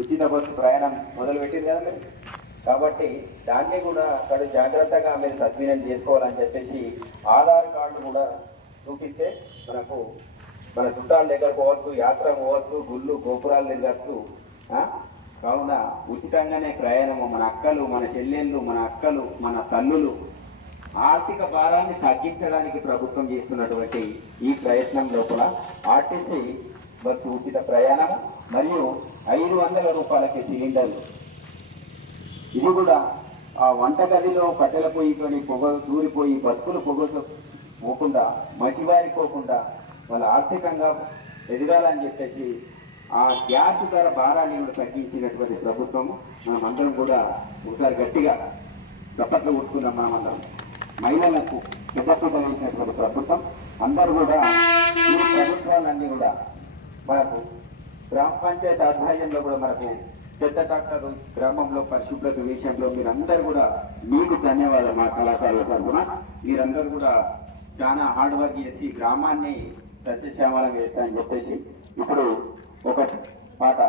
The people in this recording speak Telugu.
ఉచిత బస్సు ప్రయాణం మొదలుపెట్టింది కదా మీరు. కాబట్టి దాన్ని కూడా అక్కడ జాగ్రత్తగా మీరు సద్వినియోగం చేసుకోవాలని చెప్పేసి ఆధార్ కార్డు కూడా చూపిస్తే మనకు మన చుట్టాల దగ్గర పోవచ్చు, యాత్ర పోవచ్చు, గుళ్ళు గోపురాలు తిరగచ్చు. కావున ఉచితంగానే ప్రయాణము మన అక్కలు, మన చెల్లెళ్ళు, మన అక్కలు, మన తల్లులు ఆర్థిక భారాన్ని తగ్గించడానికి ప్రభుత్వం చేస్తున్నటువంటి ఈ ప్రయత్నం లోపల ఆర్టీసీ బస్సు ఉచిత ప్రయాణం మరియు 500 రూపాయలకి సిలిండర్లు. ఇది కూడా ఆ వంటగదిలో కట్టెల పొయ్యితోని పొగ దూరిపోయి బతుకులు పొగతో పోకుండా మసివారిపోకుండా వాళ్ళు ఆర్థికంగా ఎదగాలని చెప్పేసి ఆ గ్యాస్ ధర భారాన్ని కూడా తగ్గించినటువంటి ప్రభుత్వం మనమందరం కూడా ఒకసారి గట్టిగా చప్పట్లు కొట్టుకున్నాం. మనమందరం మహిళలకు పెద్దపీట వేసినటువంటి ప్రభుత్వం. అందరూ కూడా ఈ ప్రభుత్వాలన్నీ కూడా మనకు గ్రామ పంచాయతీ ఆధ్వర్యంలో కూడా మనకు పెద్ద డాక్టర్లు గ్రామంలో పరిశుభ్రత విషయంలో మీరందరూ కూడా మీకు ధన్యవాదాలు. మా కళాకారుల తరఫున మీరందరూ కూడా చాలా హార్డ్ వర్క్ చేసి గ్రామాన్ని సస్యశ్యామలం వేస్తారని చెప్పేసి ఇప్పుడు ఒక పాట